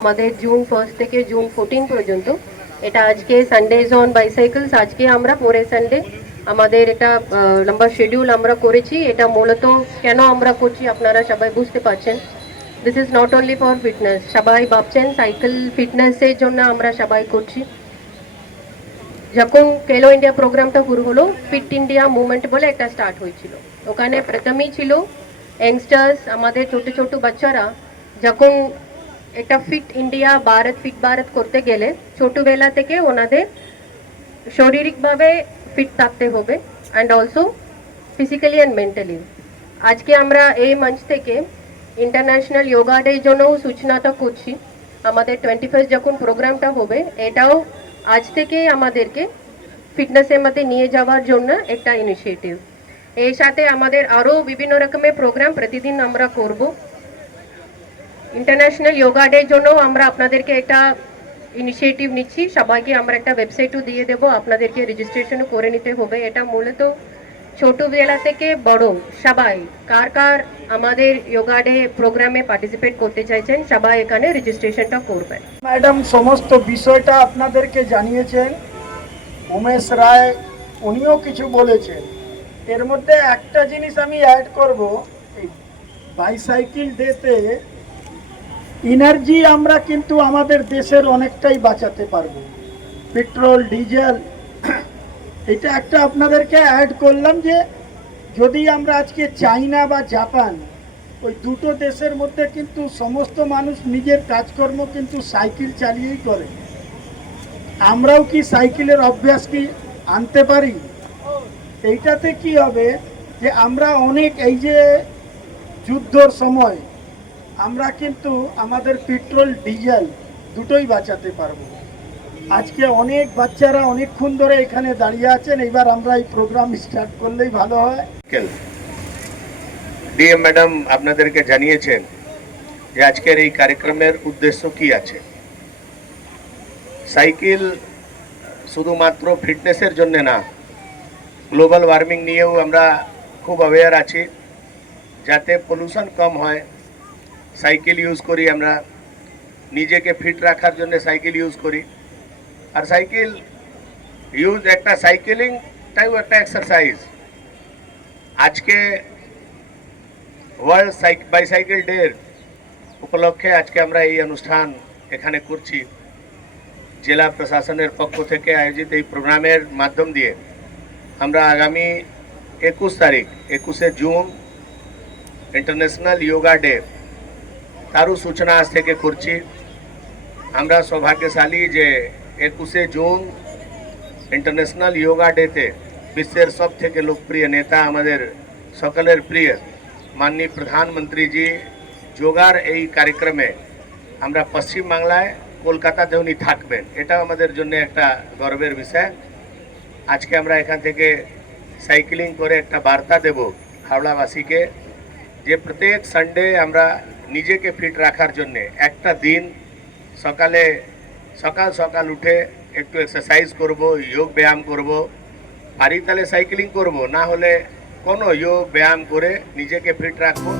আমাদের জুন 1 থেকে জুন 14 পর্যন্ত এটা আজকে সানডেজ অন বাইসাইকেলস আজকে আমরা পরে সানডে আমাদের এটা লম্বা শিডিউল আমরা করেছি। এটা মূলত কেন আমরা করছি আপনারা সবাই বুঝতে পারছেন। This is not only for fitness, সবাই ভাবছেন সাইকেল ফিটনেসের জন্য আমরা সবাই করছি। যখন খেলো ইন্ডিয়া প্রোগ্রামটা শুরু হলো, ফিট ইন্ডিয়া মুভমেন্ট বলে একটা স্টার্ট হয়েছিল। ওখানে প্রথমেই ছিল यंगस्टार्स আমাদের ছোট ছোট বাচ্চারা যখন একটা fit India Bharat fit Bharat করতে গেলে ছোটবেলা থেকে ওনাদের শারীরিকভাবে ফিট থাকতে হবে and also physically and mentally. আজকে আমরা এই মঞ্চ থেকে ইন্টারন্যাশনাল যোগা ডে জন্য সূচনাটা করছি। আমাদের 21 যখন প্রোগ্রামটা হবে এটাও আজ থেকে আমাদেরকে ফিটনেসের মধ্যে নিয়ে যাওয়ার জন্য একটা ইনিশিয়েটিভ। এর সাথে আমাদের আরও বিভিন্ন রকমের প্রোগ্রাম প্রতিদিন আমরা করব। ইন্টারন্যাশনাল যোগা ডে জন্য আমরা আপনাদেরকে একটা ইনিশিয়েটিভ নিচ্ছি। সবাইকে আমরা একটা ওয়েবসাইটও দিয়ে দেবো, আপনাদেরকে রেজিস্ট্রেশনও করে নিতে হবে। এটা মূলত ছোটবেলা থেকে বড় সবাই কার কার আমাদের যোগা ডে প্রোগ্রামে পার্টিসিপেট করতে চাইছেন সবাই এখানে রেজিস্ট্রেশনটা করবেন। ম্যাডাম সমস্ত বিষয়টা আপনাদেরকে জানিয়েছেন। উমেশ রায় উনিও কিছু বলেছেন। এর মধ্যে একটা জিনিস আমি অ্যাড করব, এই বাইসাইকেল ডেতে এনার্জি আমরা কিন্তু আমাদের দেশের অনেকটাই বাঁচাতে পারবো। পেট্রোল ডিজেল এটা একটা আপনাদেরকে অ্যাড করলাম যে যদি আমরা আজকে চাইনা বা জাপান ওই দুটো দেশের মধ্যে কিন্তু সমস্ত মানুষ নিজের কাজকর্ম কিন্তু সাইকেল চালিয়েই করে। আমরাও কি সাইকেলের অভ্যাস কি আনতে পারি? এইটাতে কি হবে যে আমরা অনেক এই যে যুদ্ধর সময় আমরা কিন্তু আমাদের পেট্রোল ডিজেল দুটোই বাঁচাতে পারবো। আজকে অনেক বাচ্চারা অনেকক্ষণ ধরে এখানে দাঁড়িয়ে আছেন, এবার আমরা এই প্রোগ্রাম স্টার্ট করলেই ভালো হয়। ডিএম ম্যাডাম আপনাদেরকে জানিয়েছেন যে আজকের এই কার্যক্রমের উদ্দেশ্য কি আছে। সাইকেল শুধুমাত্র ফিটনেসের জন্য না, গ্লোবাল ওয়ার্মিং নিয়েও আমরা খুব অ্যাওয়্যার আছি। যাতে পলিউশন কম হয় সাইকেল ইউজ করি, আমরা নিজেকে ফিট রাখার জন্য সাইকেল ইউজ করি। আর সাইকেল ইউজ একটা সাইকেলিংটাও একটা এক্সারসাইজ। আজকে ওয়ার্ল্ড বাইসাইকেল ডে উপলক্ষে আজকে আমরা এই অনুষ্ঠান এখানে করছি। জেলা প্রশাসনের পক্ষ থেকে আয়োজিত এই প্রোগ্রামের মাধ্যম দিয়ে আমরা আগামী 21 জুন ইন্টারন্যাশনাল যোগা ডে তারও সূচনা আজ থেকে করছি। আমরা সৌভাগ্যশালী যে 21 জুন ইন্টারন্যাশনাল যোগা ডেতে বিশ্বের সব থেকে লোকপ্রিয় নেতা আমাদের সকলের প্রিয় মাননীয় প্রধানমন্ত্রীজি যোগার এই কার্যক্রমে আমরা পশ্চিম বাংলায় কলকাতাতে উনি থাকবেন। এটা আমাদের জন্য একটা গর্বের বিষয়। আজকে আমরা এখান থেকে সাইক্লিং করে একটা বার্তা দেব হাওড়াবাসীকে যে প্রত্যেক সানডে আমরা নিজেকে ফিট রাখার জন্য একটা দিন সকাল সকাল উঠে একটু এক্সারসাইজ করব, যোগ ব্যায়াম করব। পারি তাহলে সাইক্লিং করব, না হলে কোনো যোগ ব্যায়াম করে নিজেকে ফিট রাখবো।